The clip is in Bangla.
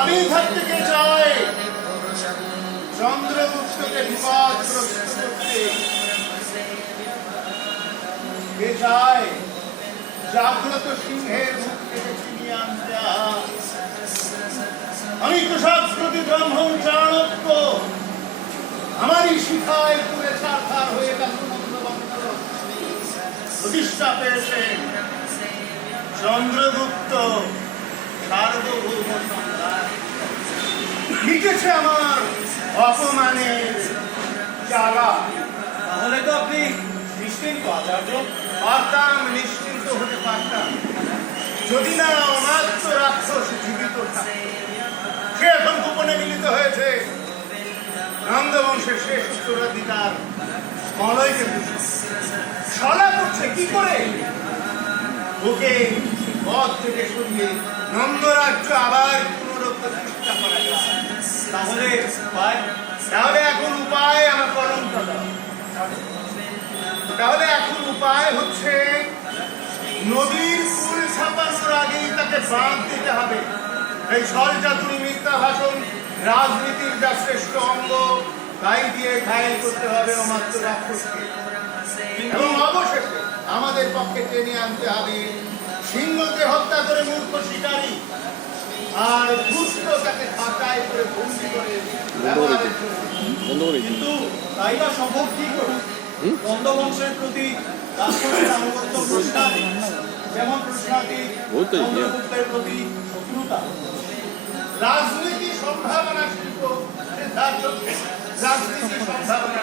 আমি থাকতে কে চাই চন্দ্রগুপ্তকে বিপদগ্রস্ত করতে? কে চায় জাগ্রত সিংহের মুখ থেকে ছিনিয়ে আনতে? আমি কুশাগ্রতি ব্রাহ্মণ চাণক্য, আমারই শিখায় পুরে ছারখার হয়ে গেল প্রতিষ্ঠা পেয়েছেন চন্দ্রগুপ্ত সার্বভৌম সম্রাট। লিখেছে আমার অপমানের জ্বালা। তাহলে তো আপনি নিশ্চিন্ত আচার্য। পারতাম, নিশ্চিন্ত হতে পারতাম, যদি না অনাত্ম রাক্ষস জীবিত থাকে। সে এখন গোপনে মিলিত হয়েছে নন্দবংশের শেষ উত্তরাধিকার মলয়কে ছলা করছে কি করে? ওকে পথ থেকে সরিয়ে নন্দরাজ্য আবার পুনরুত্থান করা যায়। তাহলে উপায়? তাহলে এখন উপায় আমার পরম্পরা দাও। তাহলে এখন উপায় হচ্ছে নদীর কুল ছাপানোর আগেই তাকে বাঁধ দিতে হবে। এই ছলচাতুরি মিথ্যা ভাষণ রাজনীতির যা শ্রেষ্ঠ অঙ্গ, তাই দিয়ে ঘায়েল করতে হবে অমাত্র রাক্ষসকে। এবং অবশেষে আমাদের পক্ষে টেনে আনতে হবে সিংহকে হত্যা করে মূর্খ শিকারী আর দুষ্ট তাকে খাঁচায় করে বন্দি করে ব্যবহারের জন্য। কিন্তু তাই বা সম্ভব কি করে? নন্দবংশের প্রতি রাষ্ট্রের আনুগত্য প্রশ্নাতীত, যেমন প্রশ্নাতীত চন্দ্রগুপ্তের প্রতি শত্রুতা। রাজনীতি সম্ভাবনা শিল্প রাজনীতি সম্ভাবনা